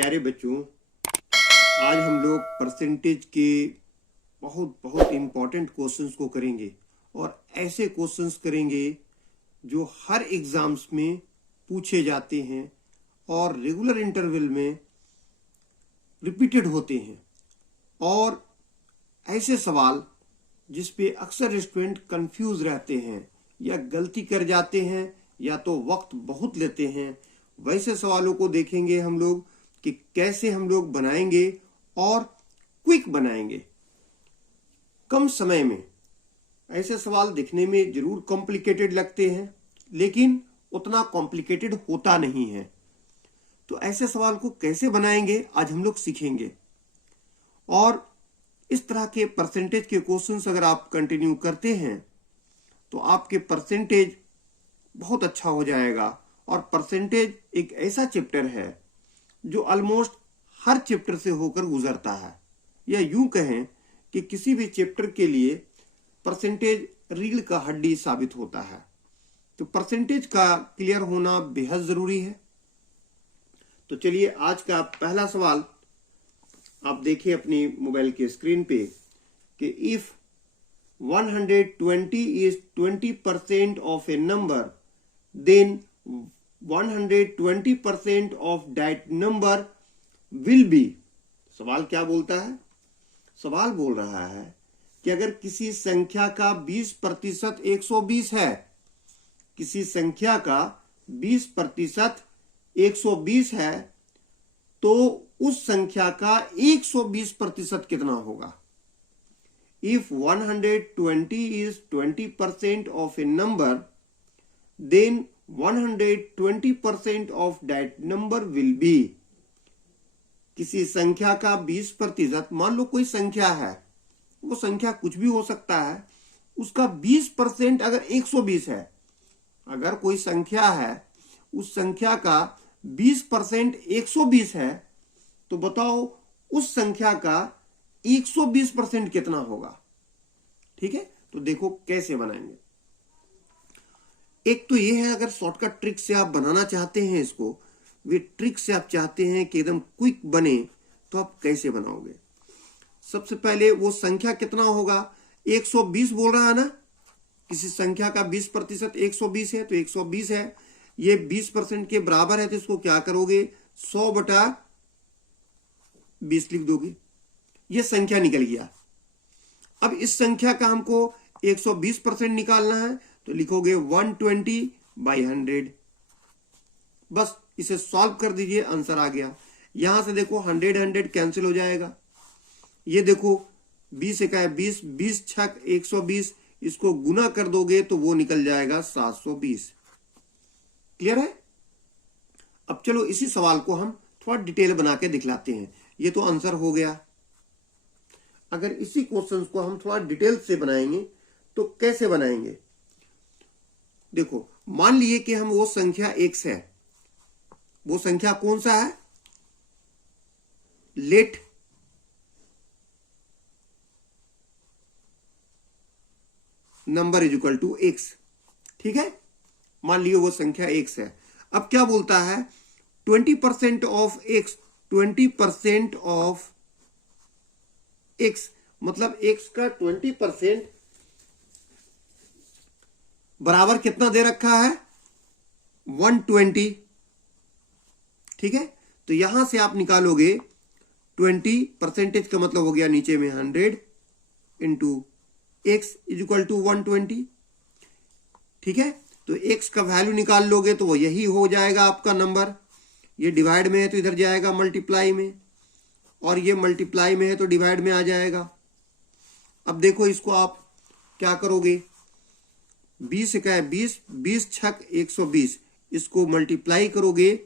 प्यारे बच्चों, आज हम लोग परसेंटेज के बहुत इम्पोर्टेंट क्वेश्चंस को करेंगे और ऐसे क्वेश्चंस करेंगे जो हर एग्जाम्स में पूछे जाते हैं और रेगुलर इंटरवल में रिपीटेड होते हैं। और ऐसे सवाल जिस पे अक्सर स्टूडेंट कंफ्यूज रहते हैं या गलती कर जाते हैं या तो वक्त बहुत लेते हैं, वैसे सवालों को देखेंगे हम लोग कि कैसे हम लोग बनाएंगे और क्विक बनाएंगे कम समय में। ऐसे सवाल दिखने में जरूर कॉम्प्लिकेटेड लगते हैं, लेकिन उतना कॉम्प्लिकेटेड होता नहीं है। तो ऐसे सवाल को कैसे बनाएंगे आज हम लोग सीखेंगे। और इस तरह के परसेंटेज के क्वेश्चंस अगर आप कंटिन्यू करते हैं तो आपके परसेंटेज बहुत अच्छा हो जाएगा। और परसेंटेज एक ऐसा चैप्टर है जो ऑलमोस्ट हर चैप्टर से होकर गुजरता है, या यूं कहें कि किसी भी चैप्टर के लिए परसेंटेज रीढ़ का हड्डी साबित होता है। तो परसेंटेज का क्लियर होना बेहद जरूरी है। तो चलिए आज का पहला सवाल आप देखिए अपनी मोबाइल के स्क्रीन पे कि if 120 is 20% of a number, then 120% of that number will be। सवाल क्या बोलता है? सवाल बोल रहा है कि अगर किसी संख्या का 20% 120 है, किसी संख्या का 20% 120 है, तो उस संख्या का 120% कितना होगा? If 120 is 20% of a number, then 120% of that number will be। किसी संख्या का 20%, मान लो कोई संख्या है, वो संख्या कुछ भी हो सकता है, उसका 20% अगर 120 है, अगर कोई संख्या है उस संख्या का 20% 120 है, तो बताओ उस संख्या का 120% कितना होगा। ठीक है, तो देखो कैसे बनाएंगे। एक तो ये है, अगर शॉर्टकट ट्रिक से आप बनाना चाहते हैं इसको, वे ट्रिक से आप चाहते हैं कि एकदम क्विक बने, तो आप कैसे बनाओगे। सबसे पहले वो संख्या कितना होगा, 120 बोल रहा है ना, किसी संख्या का 20% 120 है, तो 120 है, ये 20% के बराबर है, तो इसको क्या करोगे 100/20 लिख दोगे। ये संख्या निकल गया। अब इस संख्या का हमको 120% निकालना है, तो लिखोगे 120/100। बस इसे सॉल्व कर दीजिए, आंसर आ गया। यहां से देखो 100 कैंसिल हो जाएगा। ये देखो 20 का 20, 20 छक 120, इसको गुना कर दोगे तो वो निकल जाएगा 720। क्लियर है? अब चलो इसी सवाल को हम थोड़ा डिटेल बना के दिखलाते हैं। ये तो आंसर हो गया। अगर इसी क्वेश्चन को हम थोड़ा डिटेल से बनाएंगे तो कैसे बनाएंगे। देखो, मान लिए कि हम वो संख्या x है, वो संख्या कौन सा है, let number is equal to x। ठीक है, मान लिए वो संख्या x है। अब क्या बोलता है, 20% ऑफ x, 20% ऑफ x मतलब x का 20% बराबर कितना दे रखा है, 120। ठीक है, तो यहां से आप निकालोगे 20% का मतलब हो गया नीचे में 100 into x is equal to 120। ठीक है, तो x का वैल्यू निकाल लोगे तो वो यही हो जाएगा आपका नंबर। ये डिवाइड में है तो इधर जाएगा मल्टीप्लाई में, और ये मल्टीप्लाई में है तो डिवाइड में आ जाएगा। अब देखो इसको आप क्या करोगे, 20 का 20, 20 छक 120, इसको मल्टीप्लाई करोगे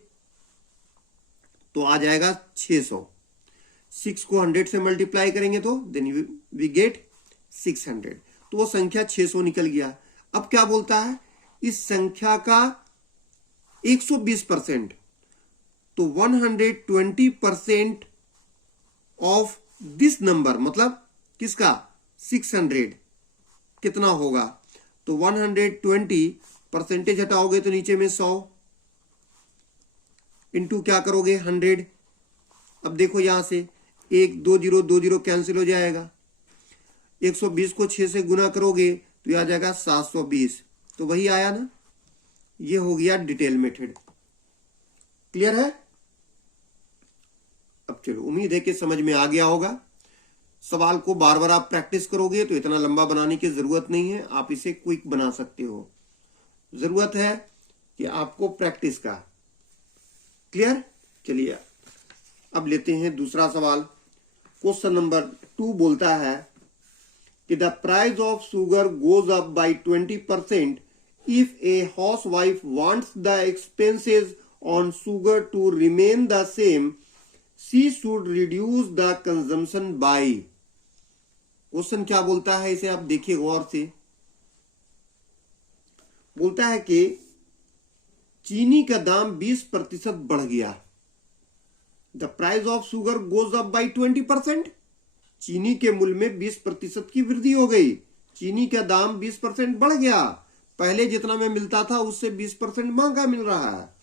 तो आ जाएगा 600। 6 को 100 से मल्टीप्लाई करेंगे तो देन वी गेट 600। तो वो संख्या 600 निकल गया। अब क्या बोलता है, इस संख्या का 120%, तो 120% ऑफ दिस नंबर मतलब किसका, 600 कितना होगा। तो 120% हटाओगे तो नीचे में 100 इंटू क्या करोगे 100, अब देखो यहां से 1 2 0 2 0 कैंसिल हो जाएगा। 120 को 6 से गुना करोगे तो यह आ जाएगा 720, तो वही आया ना। ये हो गया डिटेल मेथड। क्लियर है? अब चलो, उम्मीद है कि समझ में आ गया होगा। सवाल को बार बार आप प्रैक्टिस करोगे तो इतना लंबा बनाने की जरूरत नहीं है, आप इसे क्विक बना सकते हो। जरूरत है कि आपको प्रैक्टिस का। क्लियर? चलिए अब लेते हैं दूसरा सवाल। क्वेश्चन नंबर 2 बोलता है कि the price of sugar goes up by 20% if a housewife wants the expenses on sugar to remain the same, she should reduce the consumption by. Question क्या बोलता है, इसे आप देखिए गौर से। बोलता है कि चीनी का दाम 20% बढ़ गया। The price of sugar goes up by 20%। चीनी के मूल्य में 20% की वृद्धि हो गई। चीनी का दाम 20% बढ़ गया। पहले जितना में मिलता था उससे 20% महंगा मिल रहा है।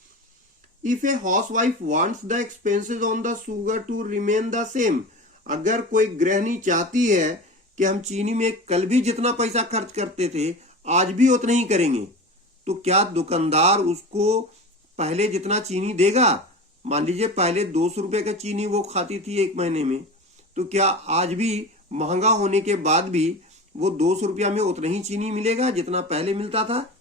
If a housewife wants the expenses on the sugar to remain the same, अगर कोई गृहिणी चाहती है कि हम चीनी में कल भी जितना पैसा खर्च करते थे आज भी उतना ही करेंगे, तो क्या दुकानदार उसको पहले जितना चीनी देगा? मान लीजिए पहले 200 रुपए का चीनी वो खाती थी एक महीने में, तो क्या आज भी महंगा होने के बाद भी वो 200 रुपया में उतना ही चीनी मिलेगा जितना पहले मिलता था?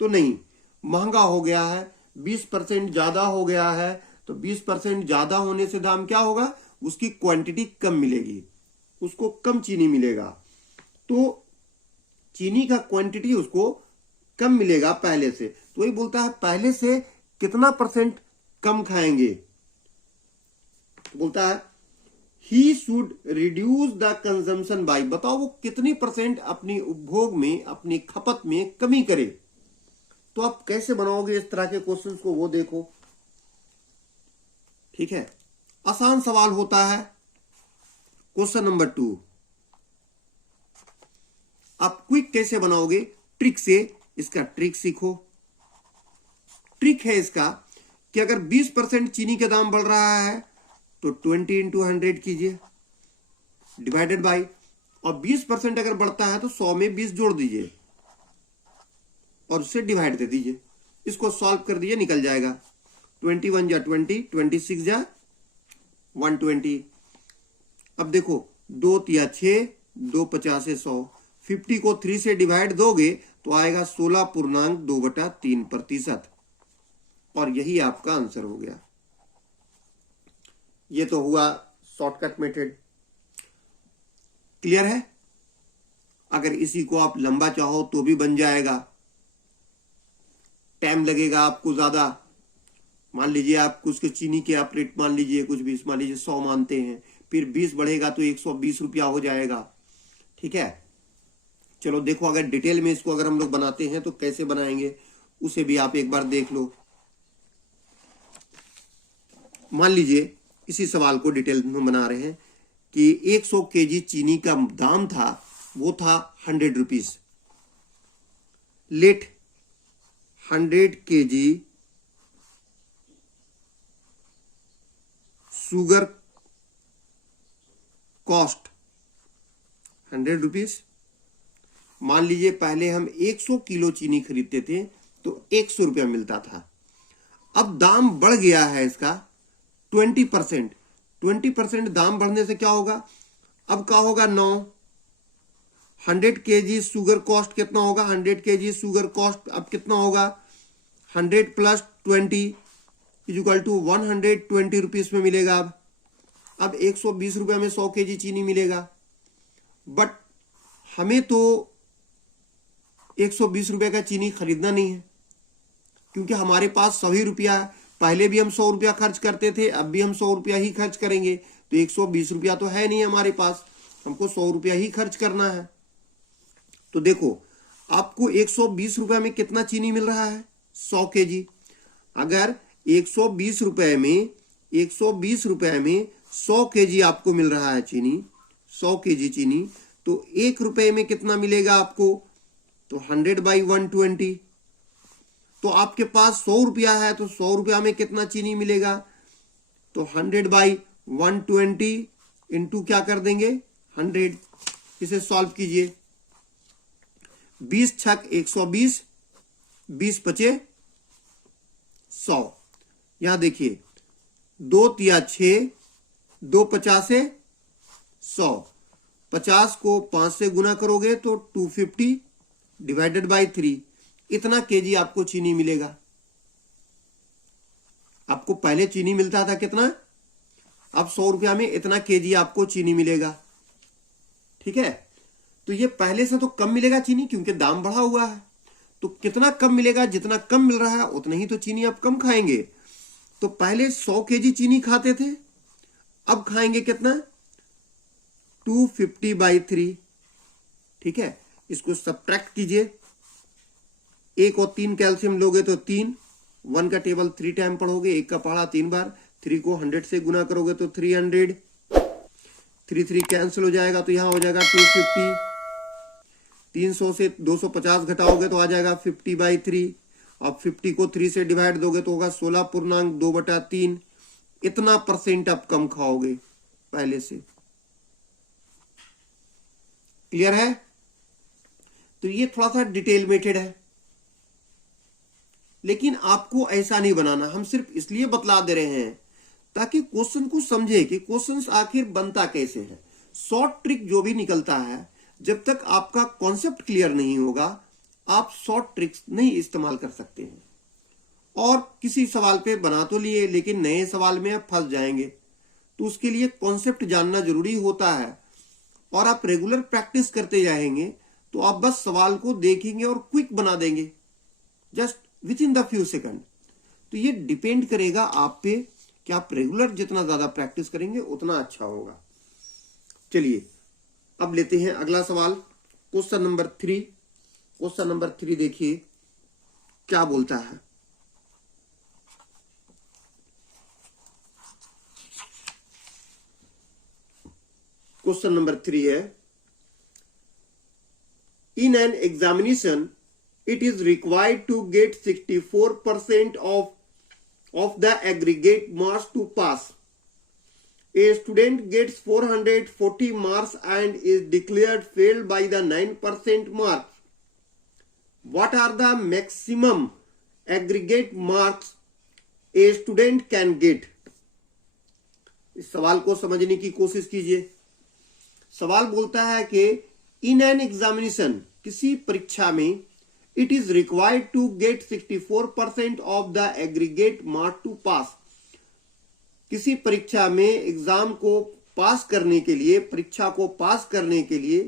तो नहीं, महंगा हो गया है, 20% ज्यादा हो गया है। तो 20% ज्यादा होने से दाम क्या होगा? उसकी क्वांटिटी कम मिलेगी, उसको कम चीनी मिलेगा। तो चीनी का क्वांटिटी उसको कम मिलेगा पहले से। तो वही बोलता है पहले से कितना % कम खाएंगे। बोलता है he should reduce the consumption by. बताओ वो कितनी % अपनी उपभोग में, अपनी खपत में कमी करे। तो आप कैसे बनाओगे इस तरह के क्वेश्चंस को, वो देखो। ठीक है, आसान सवाल होता है। क्वेश्चन नंबर 2 आप क्विक कैसे बनाओगे? ट्रिक से। इसका ट्रिक सीखो। ट्रिक है इसका कि अगर 20% चीनी का दाम बढ़ रहा है तो 20 × 100 कीजिए, डिवाइडेड बाय, और 20% अगर बढ़ता है तो 100 में 20 जोड़ दीजिए और उससे डिवाइड दे दीजिए। इसको सॉल्व कर दीजिए, निकल जाएगा। 21 जा 20, 26 जा 120। अब देखो 2 तिया 6, 2 50 100। 50 को 3 से डिवाइड दोगे तो आएगा 16.2/3%। और यही आपका आंसर हो गया। ये तो हुआ शॉर्टकट मेथड। क्लियर है? अगर इसी को आप लंबा चाहो तो भी बन जाएगा, टाइम लगेगा आपको ज्यादा। मान लीजिए आप कुछ के चीनी के आप रेट मान लीजिए कुछ भी, मान लीजिए 100 मानते हैं, फिर 20 बढ़ेगा तो 120 रुपया हो जाएगा। ठीक है, चलो देखो अगर डिटेल में इसको अगर हम लोग बनाते हैं तो कैसे बनाएंगे उसे भी आप एक बार देख लो। मान लीजिए इसी सवाल को डिटेल में बना रहे हैं कि 100 केजी चीनी का दाम था, वो था 100 rupees. Let 100 KG sugar cost 100 rupees. मान लीजिए पहले हम 100 किलो चीनी खरीदते थे तो 100 रुपया मिलता था। अब दाम बढ़ गया है इसका 20%। 20% दाम बढ़ने से क्या होगा? अब क्या होगा? 9। 100 केजी शुगर कॉस्ट कितना होगा? 100 केजी शुगर कॉस्ट अब कितना होगा? 100 + 20 = 120 रुपीज में मिलेगा। अब 120 रुपया में 100 केजी चीनी मिलेगा। बट हमें तो 120 रुपए का चीनी खरीदना नहीं है, क्योंकि हमारे पास 100 ही रुपया है। पहले भी हम 100 रुपया खर्च करते थे, अब भी हम 100 रुपया ही खर्च करेंगे। तो 120 रुपया तो है नहीं हमारे पास, हमको 100 रुपया ही खर्च करना है। तो देखो आपको 120 रुपया में कितना चीनी मिल रहा है? 100 केजी। अगर 120 रुपए में 100 केजी आपको मिल रहा है चीनी, 100 केजी चीनी, तो 1 रुपए में कितना मिलेगा आपको? तो 100/120। तो आपके पास 100 रुपया है तो 100 रुपया में कितना चीनी मिलेगा? तो 100/120 120 इंटू क्या कर देंगे 100। इसे सॉल्व कीजिए। 20 छक 120, 20 पचे 100। यहां देखिए 2 तिया 6, 2 50 100। 50 को 5 से गुना करोगे तो 250 डिवाइडेड बाई 3, इतना केजी आपको चीनी मिलेगा। आपको पहले चीनी मिलता था कितना, अब 100 रुपया में इतना केजी आपको चीनी मिलेगा। ठीक है, तो ये पहले से तो कम मिलेगा चीनी, क्योंकि दाम बढ़ा हुआ है। तो कितना कम मिलेगा, जितना कम मिल रहा है उतना ही तो चीनी आप कम खाएंगे। तो पहले 100 केजी चीनी खाते थे, अब खाएंगे कितना 250 बाई 3। ठीक है, इसको सब्ट्रैक्ट कीजिए। 1 और 3 कैल्शियम लोगे तो 3, 1 का टेबल 3 टाइम पढ़ोगे, 1 का पढ़ा 3 बार, 3 को 100 से गुना करोगे तो 300, 3 कैंसिल हो जाएगा तो यहां हो जाएगा 250। 300 से 250 घटाओगे तो आ जाएगा 50 बाई 3। अब 50 को 3 से डिवाइड दोगे तो होगा 16.2/3। इतना परसेंट आप कम खाओगे पहले से। क्लियर है? तो ये थोड़ा सा डिटेल मेथड है, लेकिन आपको ऐसा नहीं बनाना। हम सिर्फ इसलिए बतला दे रहे हैं ताकि क्वेश्चन को समझे कि क्वेश्चन आखिर बनता कैसे है। शॉर्ट ट्रिक जो भी निकलता है, जब तक आपका कॉन्सेप्ट क्लियर नहीं होगा, आप शॉर्ट ट्रिक्स नहीं इस्तेमाल कर सकते हैं। और किसी सवाल पे बना तो लिए, लेकिन नए सवाल में आप फंस जाएंगे। तो उसके लिए कॉन्सेप्ट जानना जरूरी होता है। और आप रेगुलर प्रैक्टिस करते जाएंगे तो आप बस सवाल को देखेंगे और क्विक बना देंगे, just with in the few second. तो ये डिपेंड करेगा आप पे कि आप रेगुलर जितना ज्यादा प्रैक्टिस करेंगे उतना अच्छा होगा। चलिए अब लेते हैं अगला सवाल, क्वेश्चन नंबर 3। क्वेश्चन नंबर 3 देखिए क्या बोलता है। क्वेश्चन नंबर 3 है, in an examination it is required to get 64% of the aggregate marks to pass. A student gets 440 marks and is declared failed by the 9% marks. What are the maximum aggregate marks a student can get? इस सवाल को समझने की कोशिश कीजिए। सवाल बोलता है कि इन एन एग्जामिनेशन, किसी परीक्षा में, it is required to get 64% of the aggregate mark to pass. किसी परीक्षा में एग्जाम को पास करने के लिए, परीक्षा को पास करने के लिए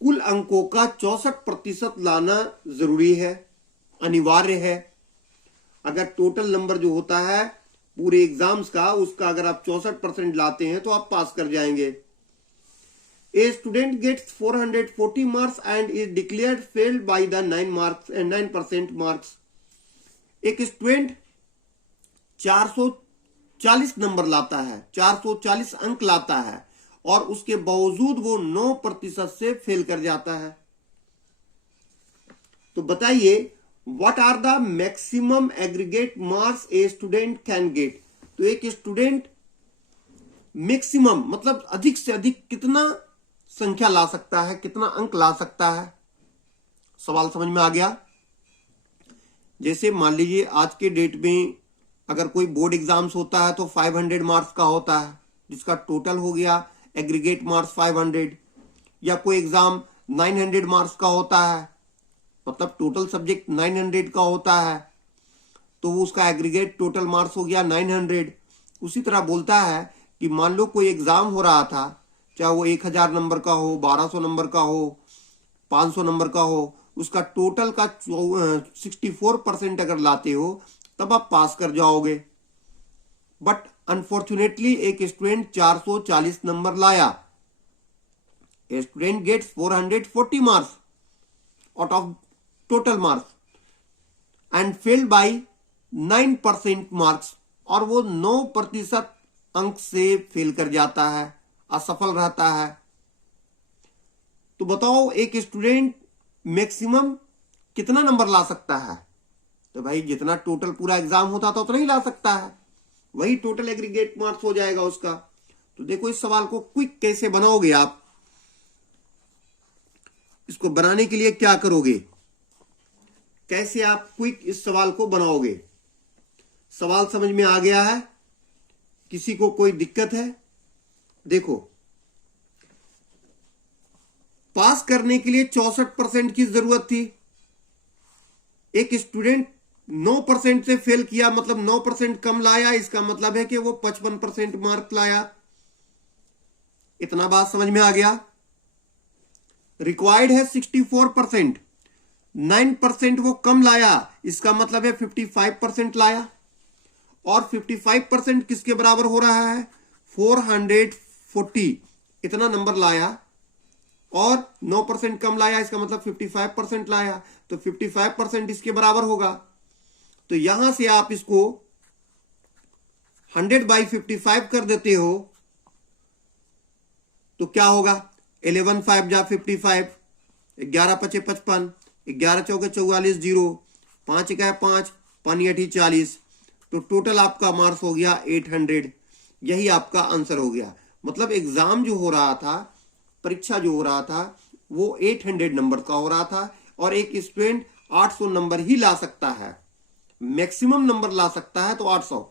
कुल अंकों का 64% लाना जरूरी है, अनिवार्य है। अगर टोटल नंबर जो होता है पूरे एग्जाम्स का, उसका अगर आप 64% लाते हैं तो आप पास कर जाएंगे। A student gets 440 marks and is declared failed by the 9% marks. एक स्टूडेंट 440 नंबर लाता है, 440 अंक लाता है, और उसके बावजूद वो 9% से फेल कर जाता है। तो बताइए, what are the maximum aggregate marks a student can get. तो एक स्टूडेंट मैक्सिमम मतलब अधिक से अधिक कितना संख्या ला सकता है, कितना अंक ला सकता है। सवाल समझ में आ गया? जैसे मान लीजिए आज के डेट में अगर कोई बोर्ड एग्जाम्स होता है तो 500 मार्क्स का होता है, जिसका टोटल हो गया एग्रीगेट मार्क्स 500। या कोई एग्जाम 900 मार्क्स का होता है, मतलब टोटल सब्जेक्ट 900 का होता है, तो वो उसका एग्रीगेट टोटल मार्क्स हो गया 900। उसी तरह बोलता है कि मान लो कोई एग्जाम हो रहा था, चाहे वो 1000 नंबर का हो, 1200 नंबर का हो, 500 नंबर का हो, उसका टोटल का 64% अगर लाते हो तब आप पास कर जाओगे। बट अनफॉर्चुनेटली एक स्टूडेंट 440 नंबर लाया। A student gets 440 marks out of total marks and failed by 9% marks, और वो 9% अंक से फेल कर जाता है, असफल रहता है। तो बताओ एक स्टूडेंट मैक्सिमम कितना नंबर ला सकता है? तो भाई जितना टोटल पूरा एग्जाम होता था उतना ही ला सकता है। वही टोटल एग्रीगेट मार्क्स हो जाएगा उसका। तो देखो इस सवाल को क्विक कैसे बनाओगे आप। इसको बनाने के लिए क्या करोगे, कैसे आप क्विक इस सवाल को बनाओगे। सवाल समझ में आ गया है? किसी को कोई दिक्कत है? देखो, पास करने के लिए 64% की जरूरत थी। एक स्टूडेंट 9% से फेल किया, मतलब 9% कम लाया, इसका मतलब है कि वो 55% मार्क लाया। इतना बात समझ में आ गया। रिक्वायर्ड है 64%, 9% वो कम लाया, इसका मतलब है 55% लाया। और 55% किसके बराबर हो रहा है? 440, इतना नंबर लाया और 9% कम लाया, इसका मतलब 55% लाया, तो 55% इसके बराबर होगा। तो यहां से आप इसको 100/55 कर देते हो तो क्या होगा? 11 5 जा 55, 11 5 55, 11 चौके 44, 0, 5 1 5, 5 8 40। तो टोटल आपका मार्क्स हो गया 800। यही आपका आंसर हो गया। मतलब एग्जाम जो हो रहा था, परीक्षा जो हो रहा था, वो 800 नंबर का हो रहा था। और एक स्टूडेंट 800 नंबर ही ला सकता है, मैक्सिमम नंबर ला सकता है तो 800।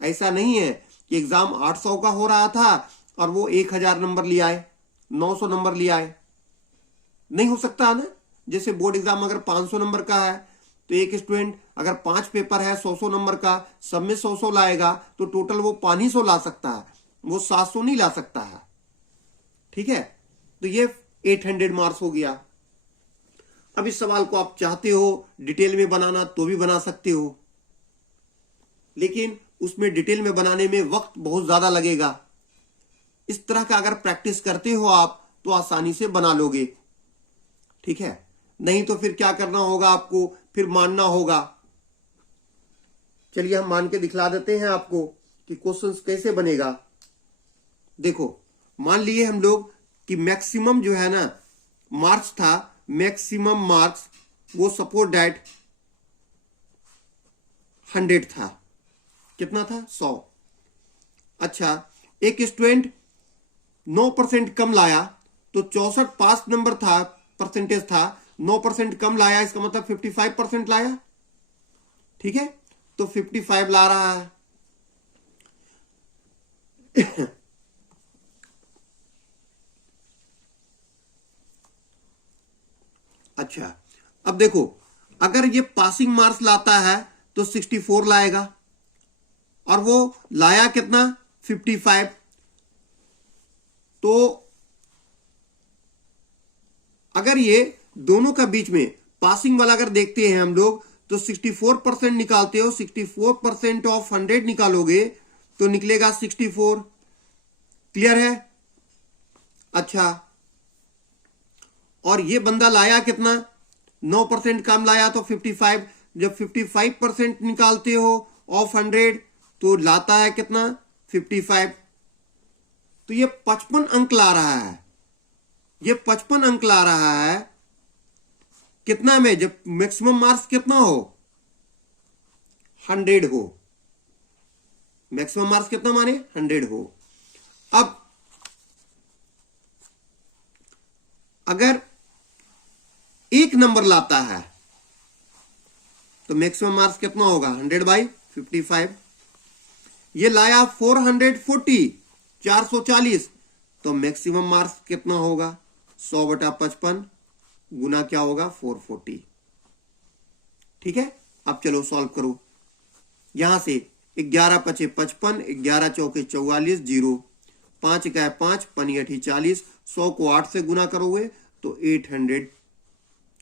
ऐसा नहीं है कि एग्जाम 800 का हो रहा था और वो 1000 नंबर ले आए, 900 नंबर ले आए। नहीं हो सकता ना। जैसे बोर्ड एग्जाम अगर 500 नंबर का है तो एक स्टूडेंट अगर 5 पेपर है 100 नंबर का, सब में 100 लाएगा तो टोटल वो 500 ला सकता है, वो 700 नहीं ला सकता है। ठीक है, तो ये 800 मार्क्स हो गया। अब इस सवाल को आप चाहते हो डिटेल में बनाना तो भी बना सकते हो, लेकिन उसमें डिटेल में बनाने में वक्त बहुत ज्यादा लगेगा। इस तरह का अगर प्रैक्टिस करते हो आप तो आसानी से बना लोगे। ठीक है, नहीं तो फिर क्या करना होगा आपको, फिर मानना होगा। चलिए हम मान के दिखला देते हैं आपको कि क्वेश्चंस कैसे बनेगा। देखो, मान लिए हम लोग कि मैक्सिमम जो है ना मार्क्स था, मैक्सिमम मार्क्स वो सपोज दैट 100 था। कितना था? 100। अच्छा, एक स्टूडेंट 9% कम लाया तो 64 पास नंबर था, परसेंटेज था, 9% कम लाया, इसका मतलब 55% लाया। ठीक है, तो 55 ला रहा है। अच्छा, अब देखो, अगर ये पासिंग मार्क्स लाता है तो 64 लाएगा और वो लाया कितना? 55। तो अगर ये दोनों का बीच में पासिंग वाला अगर देखते हैं हम लोग तो 64% निकालते हो, 64% ऑफ 100 निकालोगे तो निकलेगा 64। क्लियर है? अच्छा, और ये बंदा लाया कितना? 9% कम लाया तो 55। जब 55% निकालते हो ऑफ 100 तो लाता है कितना? 55। तो ये 55 अंक ला रहा है। ये 55 अंक ला रहा है कितना में? जब मैक्सिमम मार्क्स कितना हो? 100 हो। मैक्सिमम मार्क्स कितना माने? 100 हो। अब अगर एक नंबर लाता है तो मैक्सिमम मार्क्स कितना होगा? 100/55। ये लाया 440, 440, तो मैक्सिमम मार्क्स कितना होगा? 100/55 गुना क्या होगा? 440। ठीक है, अब चलो सॉल्व करो। यहां से 11 5 55, 11 चौके 44, 0, 5 1 5, 5 8 40, 100 को 8 से गुना करोगे तो 800।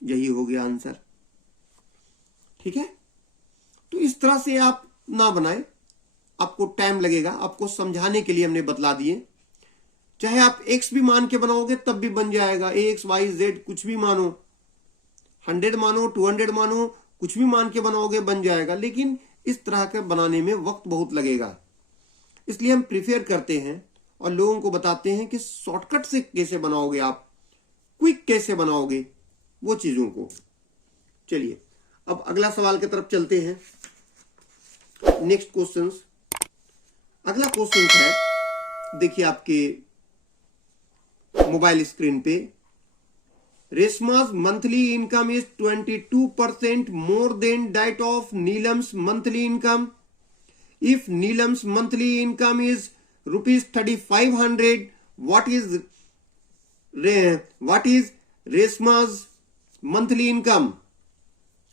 यही हो गया आंसर। ठीक है, तो इस तरह से आप ना बनाए, आपको टाइम लगेगा। आपको समझाने के लिए हमने बतला दिए। चाहे आप एक्स भी मान के बनाओगे तब भी बन जाएगा। एक्स वाई जेड कुछ भी मानो, 100 मानो, 200 मानो, कुछ भी मान के बनाओगे बन जाएगा। लेकिन इस तरह के बनाने में वक्त बहुत लगेगा, इसलिए हम प्रिफेयर करते हैं और लोगों को बताते हैं कि शॉर्टकट से कैसे बनाओगे आप, क्विक कैसे बनाओगे वो चीजों को। चलिए अब अगला सवाल की तरफ चलते हैं। Next questions. अगला क्वेश्चन है, देखिए आपके मोबाइल स्क्रीन पे, रेशमा's monthly income is 22% more than that of Neelam's monthly income. If Neelam's monthly income is rupees 3500, what is रेशमा's monthly income?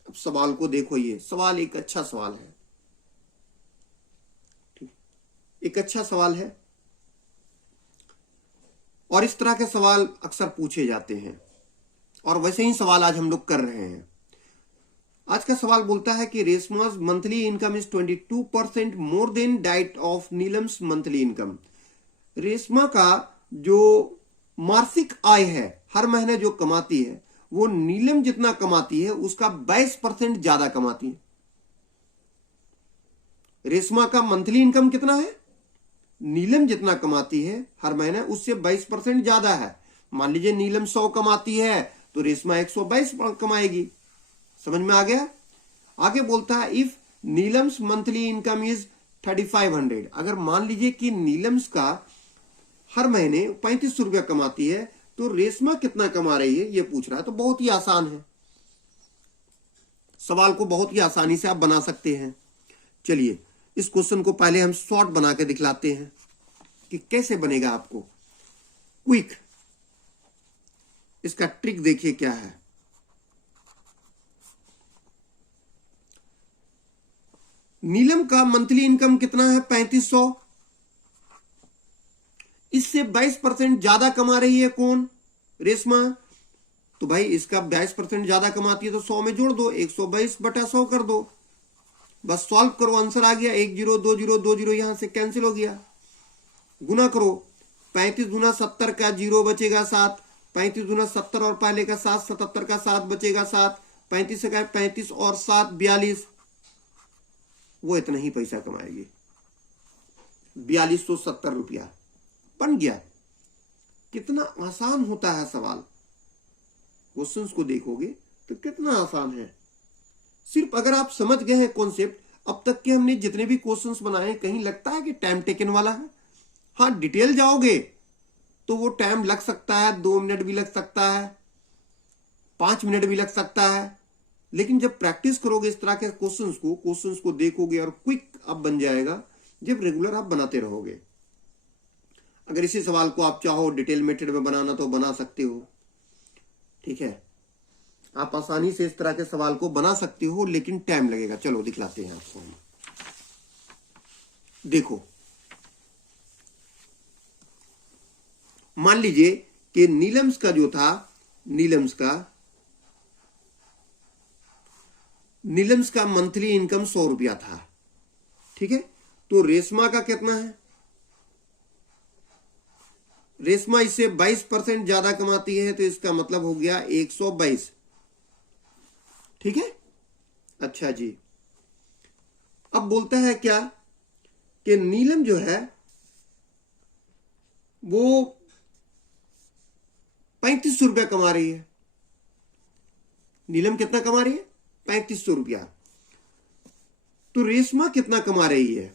अब सवाल को देखो, ये सवाल एक अच्छा सवाल है, एक अच्छा सवाल है, और इस तरह के सवाल अक्सर पूछे जाते हैं, और वैसे ही सवाल आज हम लोग कर रहे हैं। आज का सवाल बोलता है कि Reshma's monthly income is 22% more than that of Neelam's monthly income. Reshma का जो मासिक आय है, हर महीने जो कमाती है, वो नीलम जितना कमाती है उसका 22% ज्यादा कमाती है। रेशमा का मंथली इनकम कितना है? नीलम जितना कमाती है हर महीने उससे 22% ज्यादा है। मान लीजिए नीलम 100 कमाती है तो रेशमा 122 कमाएगी। समझ में आ गया? आगे बोलता है if Neelam's monthly income is 3500। अगर मान लीजिए कि नीलम्स का हर महीने 3500 रुपया कमाती है तो रेशमा कितना कमा रही है ये पूछ रहा है। तो बहुत ही आसान है, सवाल को बहुत ही आसानी से आप बना सकते हैं। चलिए इस क्वेश्चन को पहले हम शॉर्ट बना के दिखलाते हैं कि कैसे बनेगा आपको क्विक। इसका ट्रिक देखिए क्या है। नीलम का मंथली इनकम कितना है? 3500। इससे 22% ज्यादा कमा रही है कौन? रेशमा। तो भाई इसका 22% ज्यादा कमाती है तो 100 में जोड़ दो, 122/100 कर दो, बस सॉल्व करो, आंसर आ गया। 1 0 2 0 2 0 यहां से कैंसिल हो गया। गुना करो, 35 गुना 70 का 0 बचेगा 7, 35 गुना 70 और पहले का 7, 77 का 7 बचेगा 7, 35 का 35 और 7 42। वो इतना ही पैसा कमाएगी, 4270 रुपया बन गया। कितना आसान होता है सवाल, क्वेश्चंस को देखोगे तो कितना आसान है। सिर्फ अगर आप समझ गए हैं कॉन्सेप्ट, अब तक के हमने जितने भी क्वेश्चंस बनाए कहीं लगता है कि टाइम टेकन वाला है? हाँ, डिटेल जाओगे तो वो टाइम लग सकता है, 2 मिनट भी लग सकता है, 5 मिनट भी लग सकता है, लेकिन जब प्रैक्टिस करोगे इस तरह के क्वेश्चंस को देखोगे और क्विक अब बन जाएगा जब रेगुलर आप बनाते रहोगे। अगर इसी सवाल को आप चाहो डिटेल मेथड में बनाना तो बना सकते हो, ठीक है। आप आसानी से इस तरह के सवाल को बना सकते हो, लेकिन टाइम लगेगा। चलो दिखलाते हैं आपको। देखो, मान लीजिए कि नीलम्स का जो था, नीलम्स का मंथली इनकम 100 रुपया था, ठीक है। तो रेशमा का कितना है? रेशमा इससे 22% ज्यादा कमाती है तो इसका मतलब हो गया 122, ठीक है। अच्छा जी, अब बोलता है क्या कि नीलम जो है वो 3500 रुपया कमा रही है। नीलम कितना कमा रही है? 3500 रुपया। तो रेशमा कितना कमा रही है?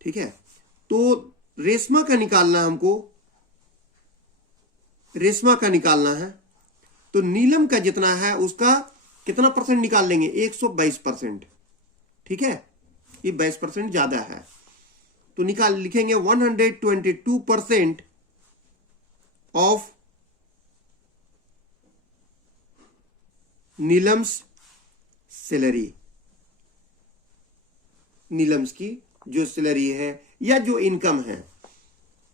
ठीक है, तो रेशमा का निकालना हमको, रेशमा का निकालना है तो नीलम का जितना है उसका कितना परसेंट निकाल लेंगे? 122%, ठीक है। ये 22% ज्यादा है तो लिखेंगे 122% ऑफ नीलम्स सैलरी। नीलम्स की जो सैलरी है या जो इनकम है,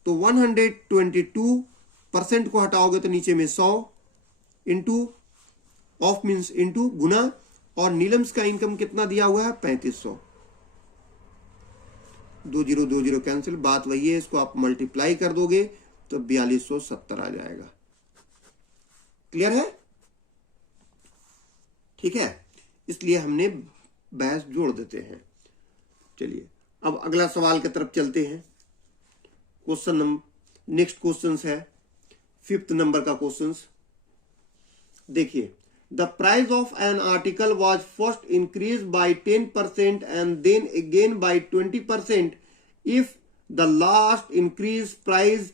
तो 122% को हटाओगे तो नीचे में 100 इंटू ऑफ मीन्स इंटू गुना, और नीलम्स का इनकम कितना दिया हुआ है? 3500। 2 0 2 0 कैंसिल, बात वही है। इसको आप मल्टीप्लाई कर दोगे तो 4270 आ जाएगा। क्लियर है? ठीक है, इसलिए हमने बहस जोड़ देते हैं। चलिए अब अगला सवाल की तरफ चलते हैं। क्वेश्चन नंबर नेक्स्ट क्वेश्चन है 5th नंबर का क्वेश्चन। देखिए, the price of an article was first increase by 10% and then again by 20% if the last increase price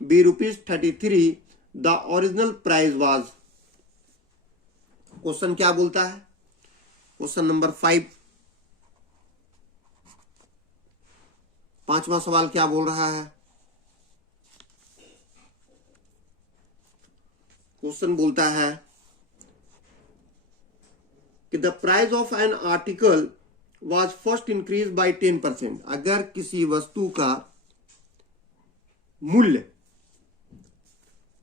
be ₹33, the original price was. Question क्या बोलता है? Question number 5, पांचवा सवाल क्या बोल रहा है? क्वेश्चन बोलता है कि the price of an article was first increase by 10%। अगर किसी वस्तु का मूल्य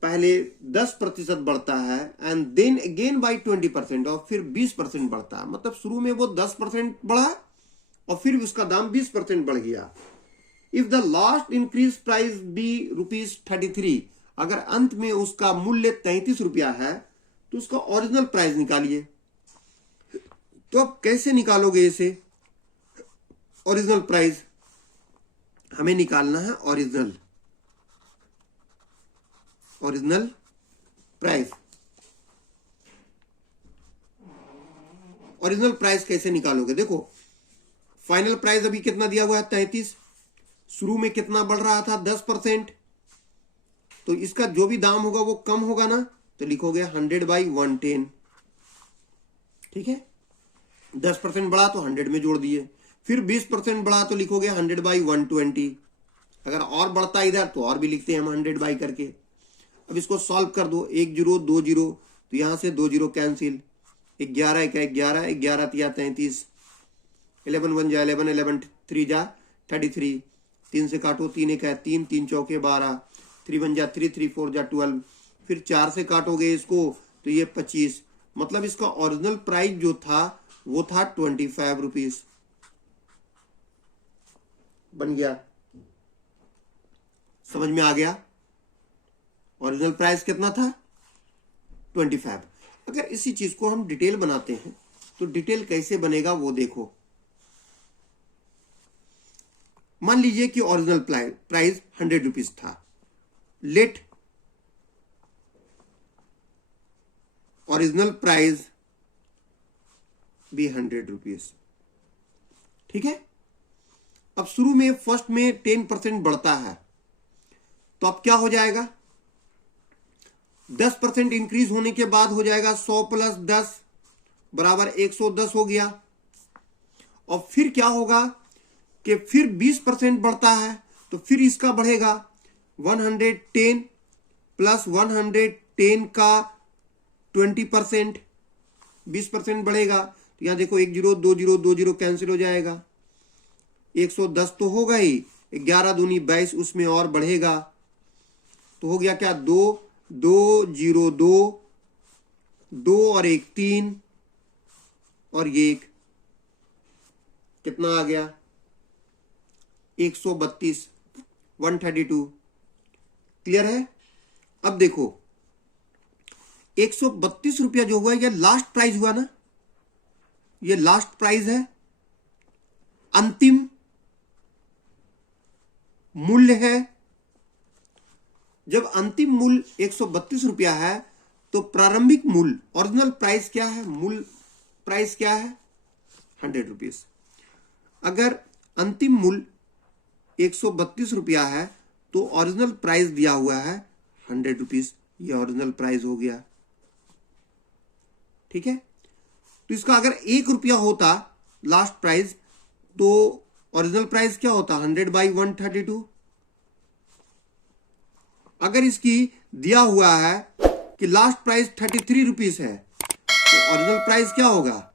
पहले 10% बढ़ता है एंड देन अगेन बाय 20%, और फिर 20% बढ़ता है, मतलब शुरू में वो 10% बढ़ा और फिर उसका दाम 20% बढ़ गया। If the last increase price be ₹33, अगर अंत में उसका मूल्य 33 रुपया है तो उसका ओरिजिनल प्राइस निकालिए। तो अब कैसे निकालोगे इसे? ओरिजिनल प्राइस हमें निकालना है, ओरिजिनल प्राइस। ओरिजिनल प्राइस कैसे निकालोगे? देखो, फाइनल प्राइस अभी कितना दिया हुआ है? 33। शुरू में कितना बढ़ रहा था? 10%। तो इसका जो भी दाम होगा वो कम होगा ना, तो लिखोगे 100/110। ठीक है, 10% बढ़ा तो 100 में जोड़ दिए, फिर 20% बढ़ा तो लिखोगे 100/120। अगर और बढ़ता इधर तो और भी लिखते हैं हम 100 करके। अब इसको सॉल्व कर दो, 1 0 2 0, तो यहां से 2 0 कैंसिल, 11 1 11, 11 तिया 33, 11 1 जा 11, 11 3 जा 33, 3 से काटो, 3 1 3, 3 चौके 12, 3 1 जा 3, 3 4 जा 12, फिर 4 से काटोगे इसको तो ये 25। मतलब इसका ओरिजिनल प्राइस जो था वो था 25 रुपीज। बन गया? समझ में आ गया? ओरिजिनल प्राइस कितना था? 25। अगर इसी चीज को हम डिटेल बनाते हैं तो डिटेल कैसे बनेगा वो देखो। मान लीजिए कि ओरिजिनल प्राइस 100 रुपीज था। लेट ओरिजिनल प्राइस भी 100 रुपीज। ठीक है, अब शुरू में फर्स्ट में 10% बढ़ता है, तो अब क्या हो जाएगा? 10% इंक्रीज होने के बाद हो जाएगा 100 + 10 बराबर 110 हो गया। और फिर क्या होगा कि फिर 20% बढ़ता है, तो फिर इसका बढ़ेगा 110 + 110 का 20%, 20% बढ़ेगा। तो यहां देखो 1 0 2 0 2 0 कैंसिल हो जाएगा, 110 तो होगा ही, 11 दूनी 22 उसमें और बढ़ेगा, तो हो गया क्या? 2 2 0 2 2 और 1 3 और ये 1 कितना आ गया? 132, 132। क्लियर है? अब देखो 132 रुपया जो हुआ ये लास्ट प्राइस हुआ ना, ये लास्ट प्राइस है, अंतिम मूल्य है। जब अंतिम मूल्य 132 रुपया है तो प्रारंभिक मूल्य ओरिजिनल प्राइस क्या है? मूल प्राइस क्या है? 100 रुपीज। अगर अंतिम मूल्य 132 रुपया है तो ओरिजिनल प्राइस दिया हुआ है 100 रुपीज, ये ओरिजिनल प्राइस हो गया। ठीक है, तो इसका अगर 1 रुपया होता लास्ट प्राइस तो ओरिजिनल प्राइस क्या होता? 100/132। अगर इसकी दिया हुआ है कि लास्ट प्राइस 33 रुपीज है तो ओरिजिनल प्राइस क्या होगा?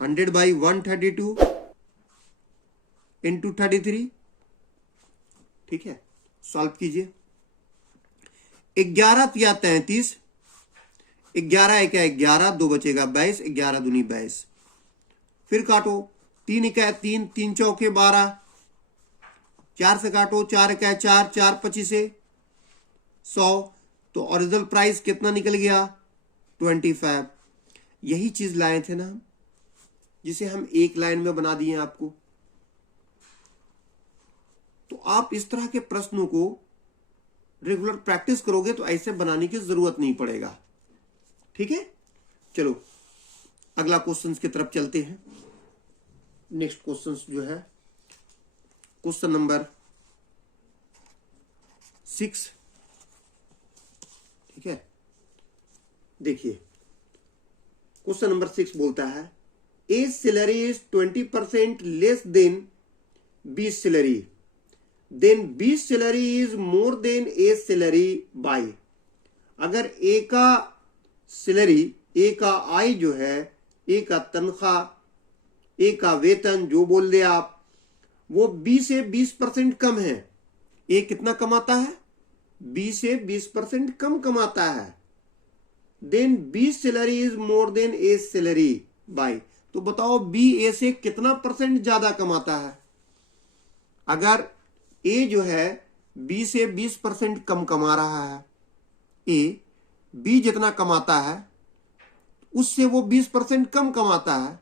100/132 इंटू 33। ठीक है, सॉल्व कीजिए। 11 तिया 33, 11 1 11, 2 बचेगा 22, 11 दूनी 22, फिर काटो, 3 1 3, 3 चौके 12, 4 से काटो, 4 1 4, 4 25 100, तो ओरिजिनल प्राइस कितना निकल गया? 25। यही चीज लाए थे ना हम, जिसे हम एक लाइन में बना दिए आपको। तो आप इस तरह के प्रश्नों को रेगुलर प्रैक्टिस करोगे तो ऐसे बनाने की जरूरत नहीं पड़ेगा। ठीक है, चलो अगला क्वेश्चन की तरफ चलते हैं। नेक्स्ट क्वेश्चन जो है क्वेश्चन नंबर 6। ठीक है, देखिए क्वेश्चन नंबर 6 बोलता है A salary is 20% less than B salary, then B salary is more than A salary by. अगर ए का सैलरी, ए का आय जो है, ए का तनख्वाह, ए का वेतन जो बोल दे आप, वो बी से 20% कम है। ए कितना कमाता है? बी से 20% कम कमाता है। Then B salary is more than A salary by. तो बताओ बी ए से कितना % ज्यादा कमाता है? अगर ए जो है बी से 20% कम कमा रहा है, ए बी जितना कमाता है उससे वो 20% कम कमाता है,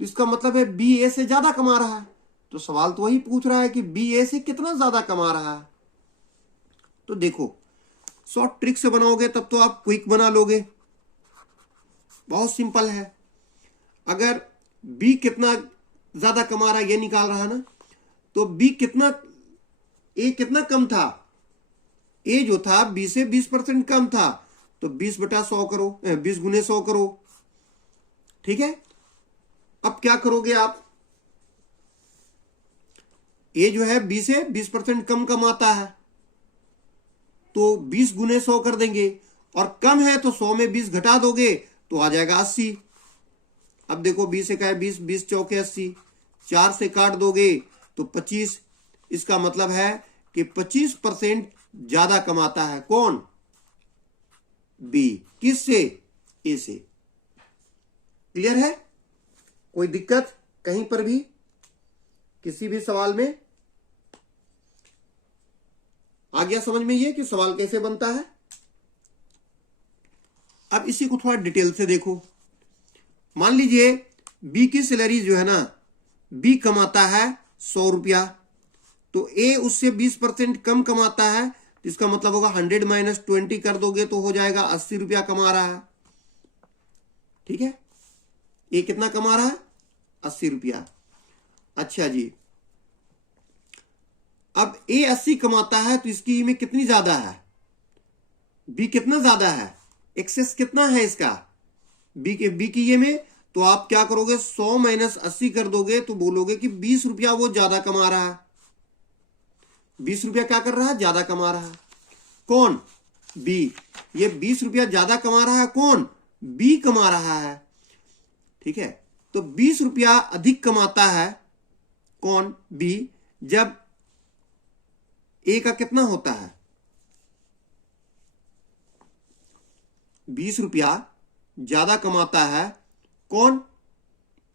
इसका मतलब है बी ए से ज्यादा कमा रहा है। तो सवाल तो वही पूछ रहा है कि बी ए से कितना ज्यादा कमा रहा है। तो देखो शॉर्ट ट्रिक से बनाओगे तब तो आप क्विक बना लोगे, बहुत सिंपल है। अगर बी कितना ज्यादा कमा रहा है ये निकाल रहा है ना, तो बी कितना, ए कितना कम था? ए जो था बी से 20% कम था, तो 20/100 करो, 20 गुने 100 करो। ठीक है, अब क्या करोगे आप? ए जो है बी से 20% कम कमाता है, तो 20 गुने 100 कर देंगे, और कम है तो 100 में 20 घटा दोगे तो आ जाएगा 80। अब देखो 20 से क्या है 20, 20 चौके 80, 4 से काट दोगे तो 25। इसका मतलब है कि 25% ज्यादा कमाता है कौन? बी। किससे? ए से। क्लियर है? कोई दिक्कत कहीं पर भी, किसी भी सवाल में? आ गया समझ में ये कि सवाल कैसे बनता है? अब इसी को थोड़ा डिटेल से देखो। मान लीजिए बी की सैलरी जो है ना, बी कमाता है 100 रुपया, तो ए उससे 20% कम कमाता है, तो इसका मतलब होगा 100 - 20 कर दोगे तो हो जाएगा 80 रुपया कमा रहा है। ठीक है, ए कितना कमा रहा है? 80 रुपया। अच्छा जी, अब ए 80 कमाता है तो इसकी में कितनी ज्यादा है? बी कितना ज्यादा है? एक्सेस कितना है इसका बी की ये में? तो आप क्या करोगे? 100 - 80 कर दोगे तो बोलोगे कि 20 रुपया वो ज्यादा कमा रहा है। 20 रुपया क्या कर रहा है? ज्यादा कमा रहा है। कौन? बी। ये 20 रुपया ज्यादा कमा रहा है कौन? बी कमा रहा है। ठीक है, तो 20 रुपया अधिक कमाता है कौन? बी। जब ए का कितना होता है? 20 रुपया ज्यादा कमाता है कौन?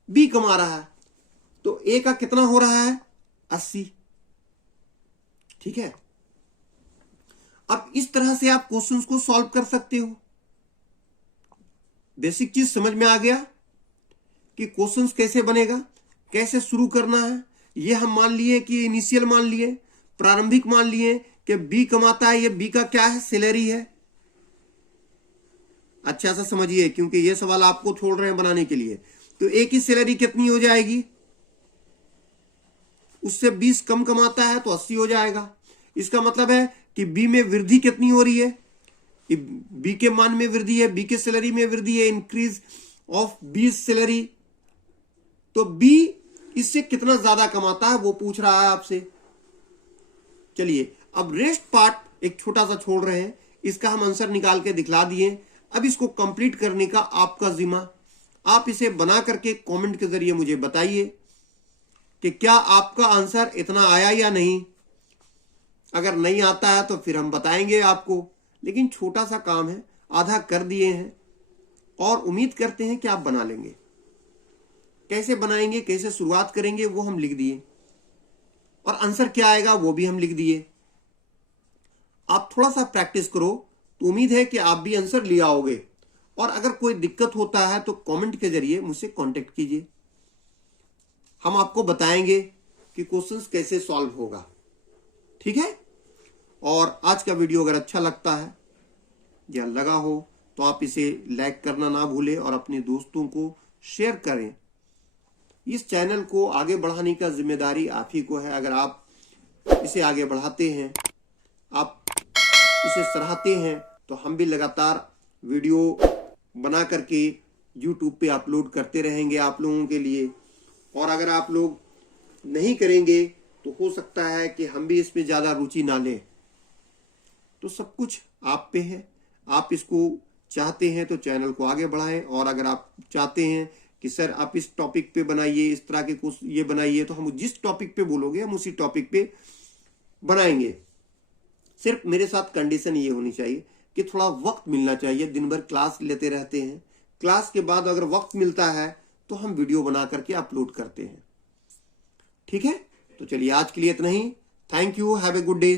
बी कमा रहा है। तो ए का कितना हो रहा है? 80। ठीक है, अब इस तरह से आप क्वेश्चंस को सॉल्व कर सकते हो। बेसिक चीज समझ में आ गया कि क्वेश्चंस कैसे बनेगा, कैसे शुरू करना है। ये हम मान लिए कि इनिशियल मान लिए, प्रारंभिक मान लिए कि बी कमाता है, ये बी का क्या है? सैलरी है। अच्छा सा समझिए, क्योंकि ये सवाल आपको छोड़ रहे हैं बनाने के लिए। तो ए की सैलरी कितनी हो जाएगी? उससे 20 कम कमाता है तो 80 हो जाएगा। इसका मतलब है कि बी में वृद्धि कितनी हो रही है? बी के मान में वृद्धि है, बी के सैलरी में वृद्धि है, इंक्रीज ऑफ बी सैलरी। तो बी इससे कितना ज्यादा कमाता है वो पूछ रहा है आपसे। चलिए, अब रेस्ट पार्ट एक छोटा सा छोड़ रहे हैं, इसका हम आंसर निकाल के दिखला दिए। अब इसको कंप्लीट करने का आपका जिम्मा। आप इसे बना करके कमेंट के जरिए मुझे बताइए कि क्या आपका आंसर इतना आया या नहीं। अगर नहीं आता है तो फिर हम बताएंगे आपको, लेकिन छोटा सा काम है, आधा कर दिए हैं और उम्मीद करते हैं कि आप बना लेंगे। कैसे बनाएंगे, कैसे शुरुआत करेंगे वो हम लिख दिए, और आंसर क्या आएगा वो भी हम लिख दिए। आप थोड़ा सा प्रैक्टिस करो तो उम्मीद है कि आप भी आंसर ले आओगे। और अगर कोई दिक्कत होता है तो कमेंट के जरिए मुझसे कांटेक्ट कीजिए, हम आपको बताएंगे कि क्वेश्चंस कैसे सॉल्व होगा। ठीक है, और आज का वीडियो अगर अच्छा लगता है या लगा हो तो आप इसे लाइक करना ना भूलें और अपने दोस्तों को शेयर करें। इस चैनल को आगे बढ़ाने का जिम्मेदारी आप ही को है। अगर आप इसे आगे बढ़ाते हैं, आप इसे सराहते हैं तो हम भी लगातार वीडियो बना करके YouTube पे अपलोड करते रहेंगे आप लोगों के लिए। और अगर आप लोग नहीं करेंगे तो हो सकता है कि हम भी इसमें ज़्यादा रुचि ना लें। तो सब कुछ आप पे है, आप इसको चाहते हैं तो चैनल को आगे बढ़ाएं, और अगर आप चाहते हैं कि सर आप इस टॉपिक पे बनाइए, इस तरह के कुछ ये बनाइए, तो हम जिस टॉपिक पे बोलोगे हम उसी टॉपिक पे बनाएंगे। सिर्फ मेरे साथ कंडीशन ये होनी चाहिए कि थोड़ा वक्त मिलना चाहिए। दिन भर क्लास लेते रहते हैं, क्लास के बाद अगर वक्त मिलता है तो हम वीडियो बना करके अपलोड करते हैं। ठीक है, तो चलिए आज के लिए इतना ही। Thank you, have a good day.